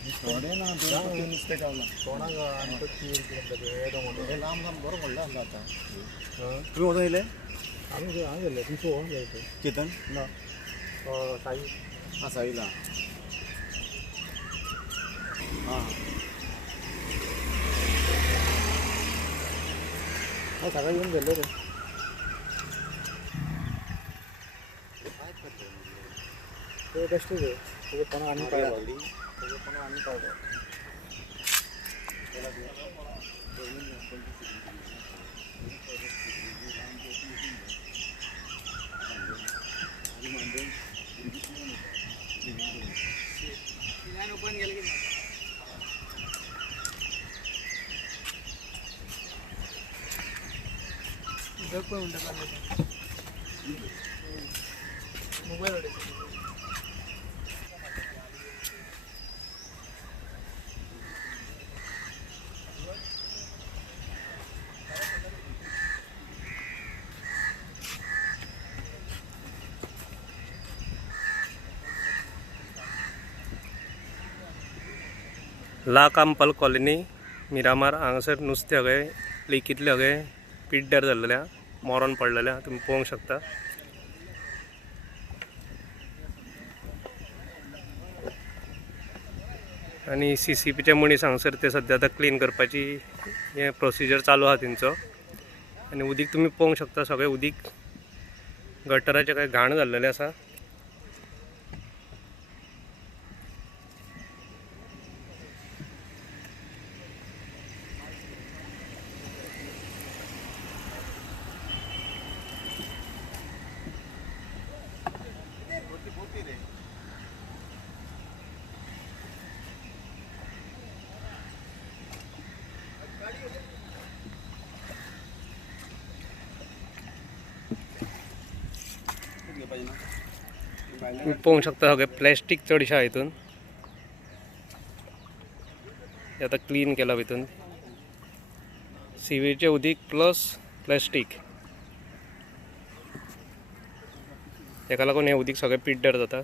थोडे ना 2-3 नुसते गावला कोणाक आणि तो तीर येदो म्हणून हे लांब लांब बरं पडलं आमचं आता तुम्ही होता येले आम्ही गेले तुमचं होऊन जायचं केतन ना साई हा साईला हां सकाळी येऊन गेलो रे ते बेस्ट आहे तुझे पण आणि पाहिजे तुझे पण आणि पाहिजे मोबाईल ला कांपल कॉलनी मिरामार हांगासर नुस्तें हगय लेकीतले हगय पिड्ड्यार जाल्लेल्या मरण पडलेल्या तुम्ही पळोवंक शकता. आणि CCPचे मनीस हांगासर ते सध्या आतां क्लीन करपाची हे प्रोसिजर चालू आहा तेंचो. आणि उदीक तुम्ही पळोवंक शकता सगळे उदीक गटराचे काय घाण जाल्लेले आसा. तुम्ही पळोवंक शकता सगळे प्लॅस्टीक चडशे आहा हितून. हे आतां क्लीन केला भितून सीवेचे उदीक प्लस प्लॅस्टीक तेका लागून हे उदीक सगळे पिड्ड्यार जाता.